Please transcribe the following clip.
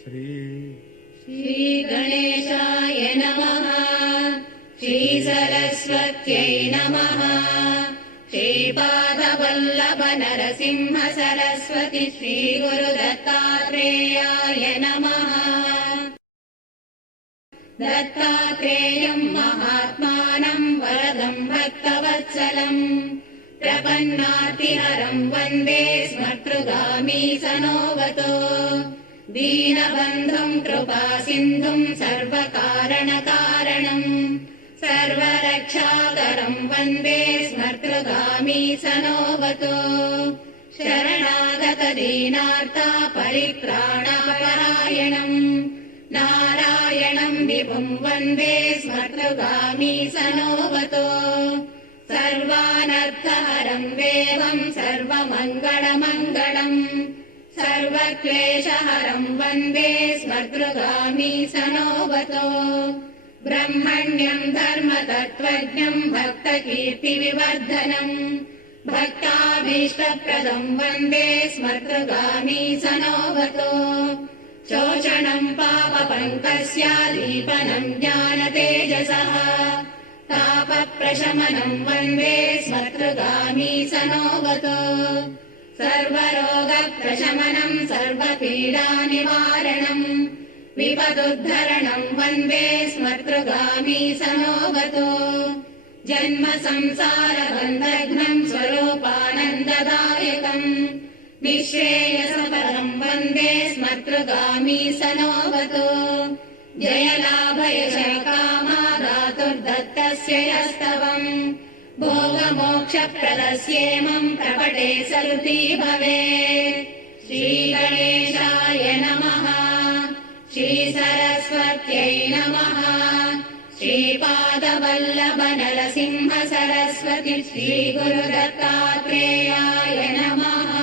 श्रीगणेशाय नमः। श्रीसरस्वत्यै नमः। श्रीपादवल्लभ नरसिंह सरस्वती श्रीगुरुदत्तात्रेयाय नमः। दत्तात्रेयम् महात्मानम् वरदम् भक्तवत्सलम् प्रपन्नार्तिहरम् वन्दे स्मर्तृगामी सनोवतो। दीनबन्धुम् कृपासिन्धुम् सर्वकारणकारणम् सर्वरक्षाकरम् वन्दे स्मर्तृगामी सनोवतो। शरणागत दीनार्ता परित्राणपरायणम् नारायणम् विभुम् वन्दे स्मर्तृगामी सनोवतो। सर्वानर्थहरम् देवम् सर्वमङ्गलमङ्गलम् सर्वक्लेशहरम् वन्दे स्मर्तृगामी सनोवतो। ब्रह्मण्यम् धर्मतत्त्वज्ञम् भक्तकीर्तिविवर्धनम् भक्ताभीष्टप्रदम् वन्दे स्मर्तृगामी सनोवतो। शोषणम् पापपङ्कस्य दीपनम् ज्ञानतेजसः तापप्रशमनम् वन्दे स्मर्तृगामी सनोवतो। सर्वरोगप्रशमनम् सर्वपीडानिवारणम् विपदुद्धरणम् वन्दे स्मर्तृगामी सनोवतो। जन्म संसारबन्धघ्नम् स्वरूपानन्ददायकम् निःश्रेयसपरम् वन्दे स्मर्तृगामी सनोवतो। जयलाभयशकामा धातुर्दत्तस्य यस्तवम् भोगमोक्षप्रदस्येमम् प्रपटे सरुती भवेत्। श्रीगणेशाय नमः। श्रीसरस्वत्यै नमः। श्रीपादवल्लभ नरसिंह सरस्वती श्रीगुरुदत्तात्रेयाय नमः।